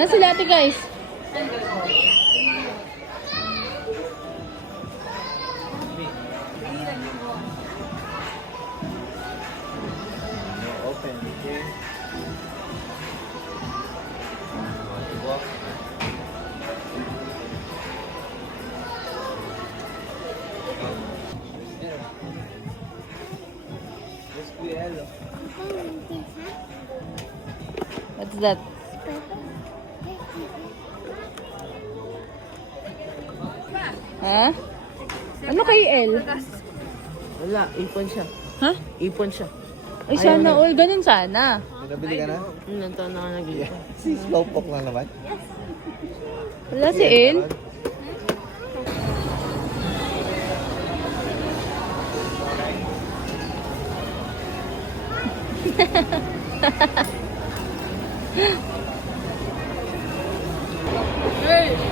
Nasa sila ate guys? Open, okay? What's that? Ha? Ano kay L? Wala, ipon siya. Ha? Ipon siya. Ay, sana all. Ganun sana. Nabili ka na? Nantaon na ka nag-ipon. Si Slowpoke lang naman. Wala si L.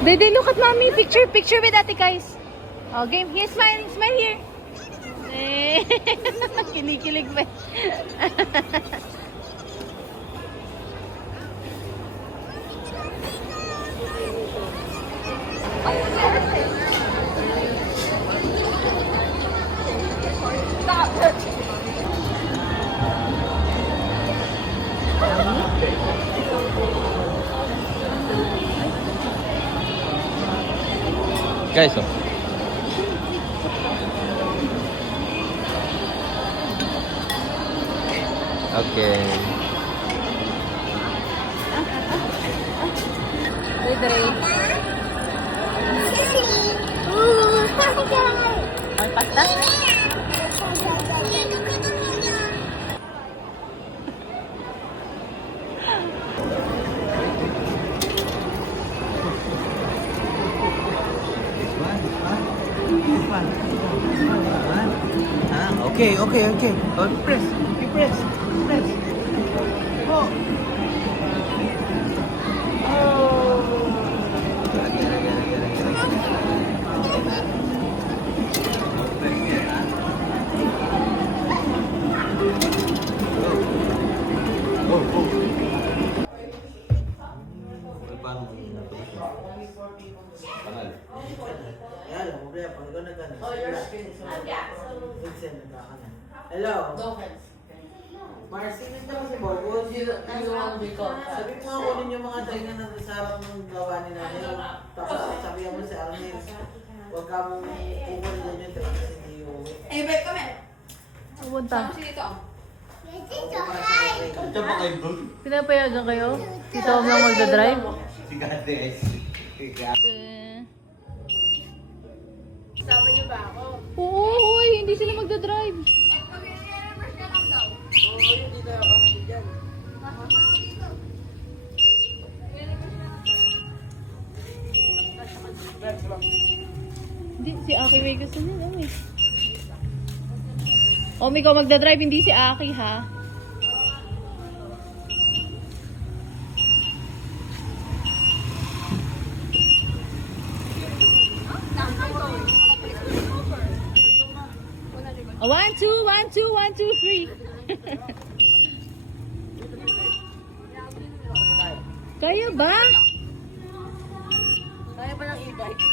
Dede, look at mommy. Picture with ate guys. Oh, game. Here, smile here. Eh, kinikilig pa. Guys, oh. Okay. Dede. Ay, pasta? Okay. Oh, press. Press. Oh. Hello. Marcy, nandito kasi Bobo. Sabi mo nga kunin yung mga tayo na nagsarap ng gawa ni nanay. Tapos sabihan mo si Arnel. Huwag ka mong kukunin din yung trip kasi hindi yung uwi. Eh, babe, kami. Pupunta. Saan si dito? Ito ba kayo bro? Pinapayagan kayo? Dito ako lang magdadrive? Sigate. Sabi niyo ba ako? Oo, hoy, hindi sila magdadrive. Pag-i-reverse ka lang daw. Oo, yun dito ako. Diyan. Hindi, si Aki may gusto nila eh. O, ikaw magdadrive, hindi si Aki ha. Oh, 1, 2, 1, 2, 1, 2, 3. Kaya ba? Kaya ba ng e-bike?